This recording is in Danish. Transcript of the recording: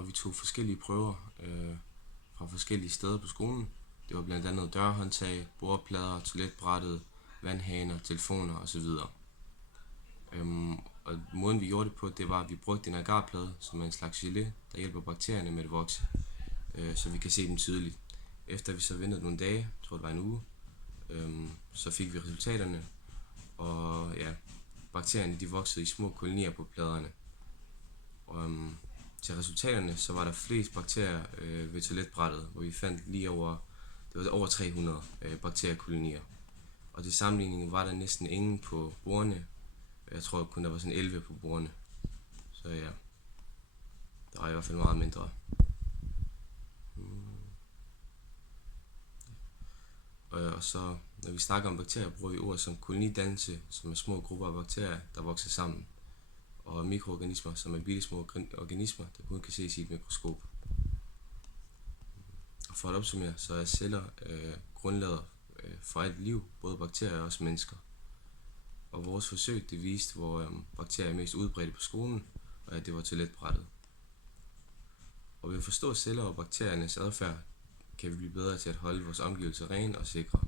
og vi tog forskellige prøver fra forskellige steder på skolen. Det var blandt andet dørhåndtag, bordplader, toiletbrættet, vandhaner, telefoner osv. Og måden vi gjorde det på, det var, at vi brugte en agarplade, som er en slags gelé, der hjælper bakterierne med at vokse, så vi kan se dem tydeligt. Efter vi så ventede nogle dage, jeg tror det var en uge, så fik vi resultaterne, og ja, bakterierne de voksede i små kolonier på pladerne. Og til resultaterne, så var der flest bakterier ved toiletbrættet, hvor vi fandt det var over 300 bakteriekolonier. Og til sammenligning var der næsten ingen på bordene. Jeg tror kun der var sådan 11 på bordene. Så ja, der var i hvert fald meget mindre. Og så, når vi snakker om bakterier, bruger vi ord som kolonidannelse, som er små grupper af bakterier, der vokser sammen. Og mikroorganismer, som er bitte små organismer, der kun kan ses i et mikroskop. Og for at opsummere, så er celler grundlaget for alt liv, både bakterier og også mennesker. Og vores forsøg, det viste, hvor bakterier er mest udbredte på skolen, og at det var toiletbrættet. Og ved at forstå celler og bakteriernes adfærd, kan vi blive bedre til at holde vores omgivelser rene og sikre.